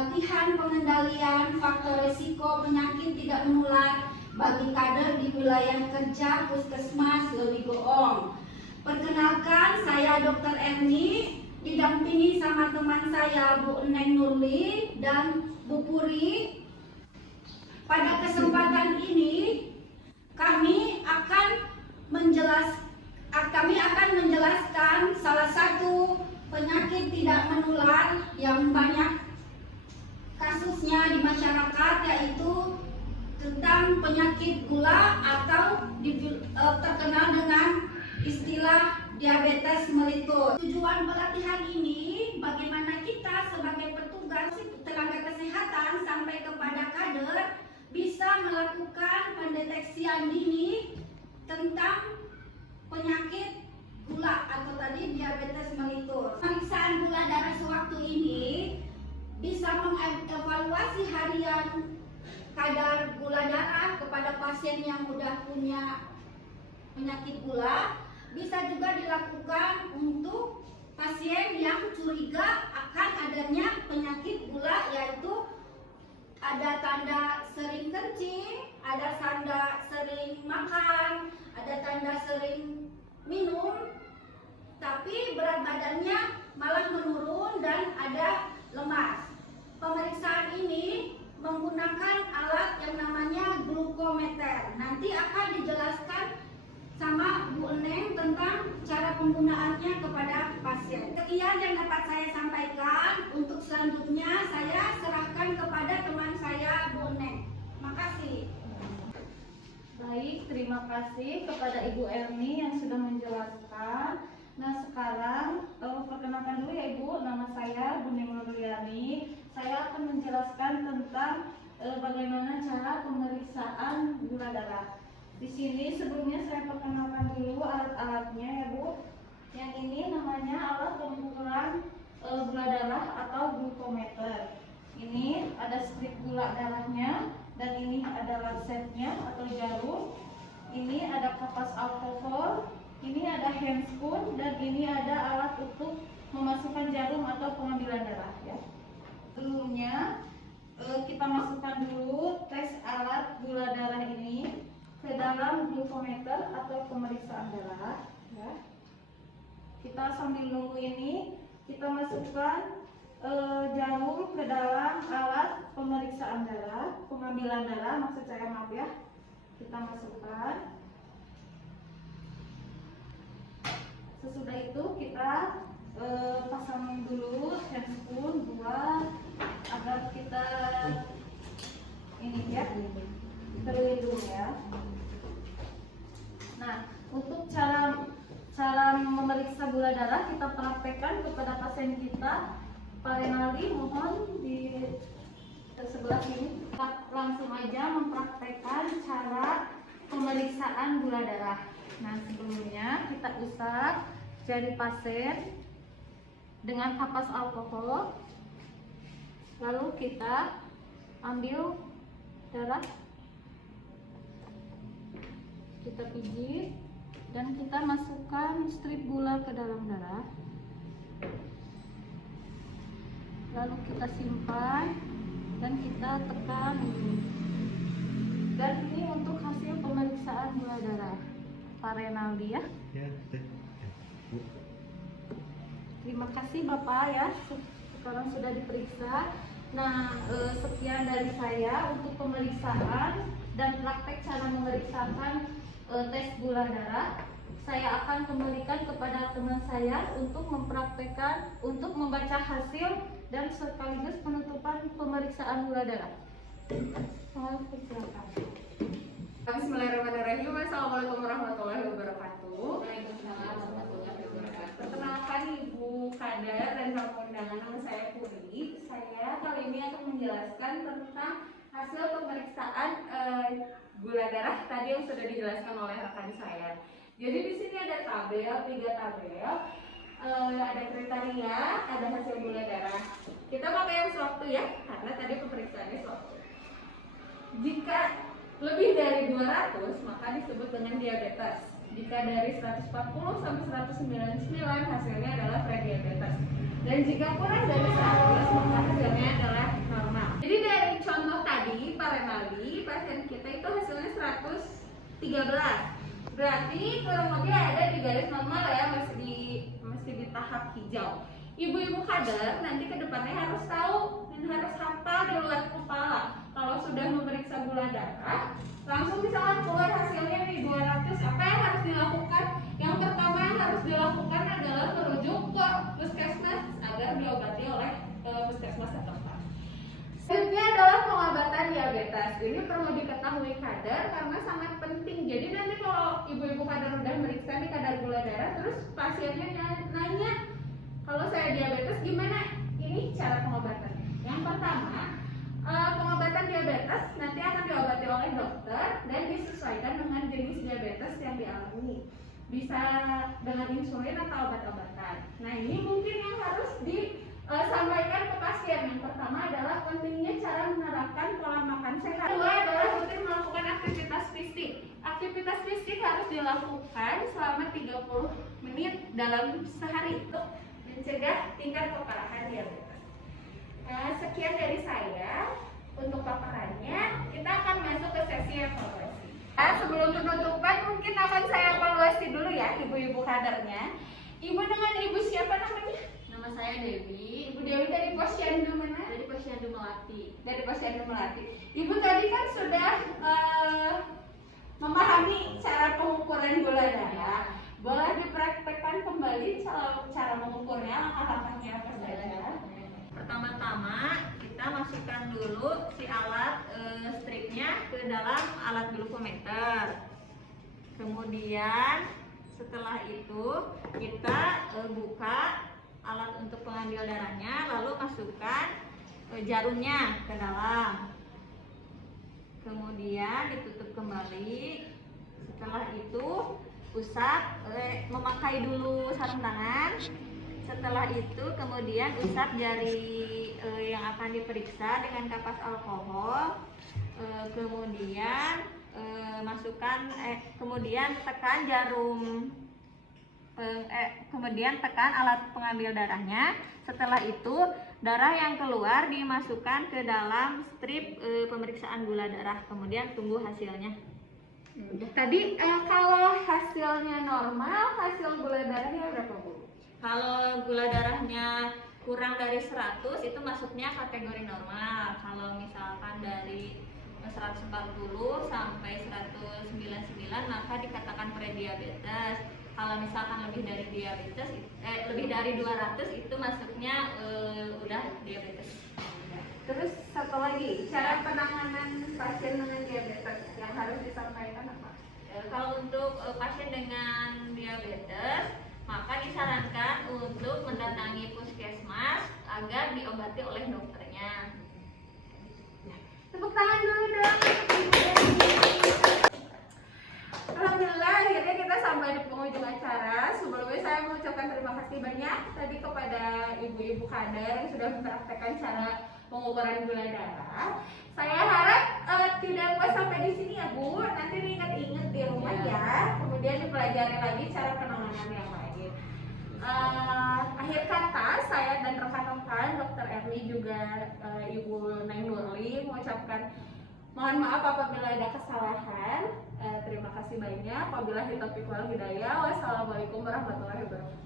pelatihan pengendalian faktor risiko penyakit tidak menular bagi kader di wilayah kerja Puskesmas Lewi Goong. Perkenalkan, saya Dr. Erni, didampingi sama teman saya Bu Neng Nurli dan Bu Puri. Pada kesempatan ini kami akan menjelaskan salah satu penyakit tidak menular yang banyak kasusnya di masyarakat, yaitu tentang penyakit gula atau terkenal dengan istilah diabetes mellitus. Tujuan pelatihan ini bagaimana kita sebagai petugas tenaga kesehatan sampai kepada kader bisa melakukan pendeteksian dini tentang penyakit gula atau tadi diabetes mellitus. Pemeriksaan gula darah sewaktu ini bisa mengevaluasi harian kadar gula darah kepada pasien yang sudah punya penyakit gula. Bisa juga dilakukan untuk pasien yang curiga akan adanya penyakit gula, yaitu ada tanda sering kencing, ada tanda sering makan, ada tanda sering minum, tapi berat badannya malah menurun dan ada lemas. Pemeriksaan ini menggunakan alat yang namanya glukometer. Nanti akan dijelaskan sama Bu Neng tentang cara penggunaannya kepada pasien. Sekian yang dapat saya sampaikan. Untuk selanjutnya saya serahkan kepada teman saya Bu Neng. Makasih. Baik, terima kasih kepada Ibu Erni yang sudah menjelaskan. Nah, sekarang perkenalkan dulu ya Ibu, nama saya Bu Neng Nurliani. Saya akan menjelaskan tentang bagaimana cara pemeriksaan gula darah. Di sini sebelumnya saya perkenalkan dulu alat-alatnya ya Bu. Yang ini namanya alat pengukuran gula darah atau glukometer. Ini ada strip gula darahnya dan ini ada lancetnya atau jarum. Ini ada kapas alkohol, ini ada handspoon, dan ini ada alat untuk memasukkan jarum atau pengambilan darah ya. Sebelumnya kita masukkan dulu tes alat gula darah ini ke dalam glukometer atau pemeriksaan darah ya. Kita sambil nunggu ini, kita masukkan jarum ke dalam alat pemeriksaan darah, pengambilan darah maksud saya, maaf ya. Kita masukkan. Sesudah itu kita pasang dulu handspoon buat agar kita ini ya, terlindung ya. Nah, untuk cara memeriksa gula darah kita praktekkan kepada pasien kita. Pak Renaldi, mohon di sebelah sini. Kita langsung aja mempraktekkan cara pemeriksaan gula darah. Nah, sebelumnya kita usap jari pasien dengan kapas alkohol. Lalu kita ambil darah, kita pijit dan kita masukkan strip gula ke dalam darah. Lalu kita simpan dan kita tekan ini. Dan ini untuk hasil pemeriksaan gula darah Pak Renaldi ya. Terima kasih Bapak ya, sekarang sudah diperiksa. Nah, sekian dari saya untuk pemeriksaan dan praktek cara memeriksakan tes gula darah. Saya akan kembalikan kepada teman saya untuk mempraktekkan, untuk membaca hasil dan sekaligus penutupan pemeriksaan gula darah. Silakan. Bismillahirrahmanirrahim. Assalamualaikum warahmatullahi wabarakatuh. Perkenalkan Ibu Kader dan tamu undangan, nama saya Puri. Saya kali ini akan menjelaskan tentang hasil pemeriksaan gula darah tadi yang sudah dijelaskan oleh rekan saya. Jadi di sini ada tabel, 3 tabel. Ada kriteria, ada hasil gula darah. Kita pakai yang sewaktu ya, karena tadi pemeriksaannya sewaktu. Jika lebih dari 200 maka disebut dengan diabetes. Jika dari 140 sampai 199 hasilnya adalah prediabetes. Dan jika kurang dari 100 maka hasilnya adalah pasien kita itu hasilnya 113. Berarti kurang lebih ada di garis normal ya, masih di tahap hijau. Ibu-ibu kader nanti ke depannya harus tahu dan harus hafal di luar kepala. Kalau sudah memeriksa gula darah, langsung misalkan keluar hasilnya nih 200, apa yang harus dilakukan? Yang pertama yang harus dilakukan adalah merujuk ke puskesmas agar diobati oleh puskesmas setempat. Selanjutnya adalah pengobatan diabetes. Ini perlu diketahui kader karena sangat penting. Jadi nanti kalau ibu-ibu kader udah meriksa nih kadar gula darah, terus pasiennya nanya, kalau saya diabetes gimana? Ini cara pengobatannya. Yang pertama, pengobatan diabetes nanti akan diobati oleh dokter dan disesuaikan dengan jenis diabetes yang dialami. Bisa dengan insulin atau obat-obatan. Nah, ini mungkin yang harus disampaikan ke pasien. Yang pertama adalah pentingnya cara menerapkan pola makan sehat. Kedua adalah rutin melakukan aktivitas fisik. Aktivitas fisik harus dilakukan selama 30 menit dalam sehari untuk mencegah tingkat keparahan diabetes. Sekian dari saya untuk paparannya. Kita akan masuk ke sesi evaluasi. Sebelum penutupan mungkin akan saya evaluasi dulu ya ibu-ibu kadernya. Ibu dengan ibu siapa namanya? Nama saya Dewi. Ibu Dewi dari Posyandu mana? Dari Posyandu Melati. Dari Posyandu Melati. Ibu tadi kan sudah memahami cara pengukuran gula darah. Boleh dipraktekkan kembali cara mengukurnya, langkah-langkahnya apa saja? Pertama-tama kita masukkan dulu si alat stripnya ke dalam alat glukometer. Kemudian setelah itu kita buka alat untuk pengambil darahnya, lalu masukkan jarumnya ke dalam. Kemudian ditutup kembali. Setelah itu usap, memakai dulu sarung tangan. Setelah itu kemudian usap jari yang akan diperiksa dengan kapas alkohol. Kemudian kemudian tekan jarum, kemudian tekan alat pengambil darahnya. Setelah itu darah yang keluar dimasukkan ke dalam strip pemeriksaan gula darah. Kemudian tunggu hasilnya. Tadi kalau hasilnya normal, hasil gula darahnya berapa, Bu? Kalau gula darahnya kurang dari 100 itu masuknya kategori normal. Kalau misalkan dari 140 sampai 199 maka dikatakan prediabetes. Kalau misalkan lebih dari 200 itu masuknya udah diabetes. Terus satu lagi, cara penanganan pasien dengan diabetes yang harus disampaikan apa? Kalau untuk pasien dengan diabetes, maka disarankan untuk mendatangi puskesmas agar diobati oleh dokternya. Tepuk tangan dulu dong. Alhamdulillah akhirnya kita sampai di penghujung acara. Sebelumnya saya mengucapkan terima kasih banyak tadi kepada ibu-ibu kader yang sudah mempraktekkan cara pengukuran gula darah. Saya harap tidak puas sampai di sini ya Bu. Nanti diingat-ingat di rumah ya. Kemudian dipelajari lagi cara penanganan yang lain. Akhir kata saya dan rekan-rekan Dr. Erni juga Ibu Neng Nurli mengucapkan mohon maaf apabila ada kesalahan. Terima kasih banyak. Wabillahi taufiq wal hidayah. Wassalamualaikum warahmatullahi wabarakatuh.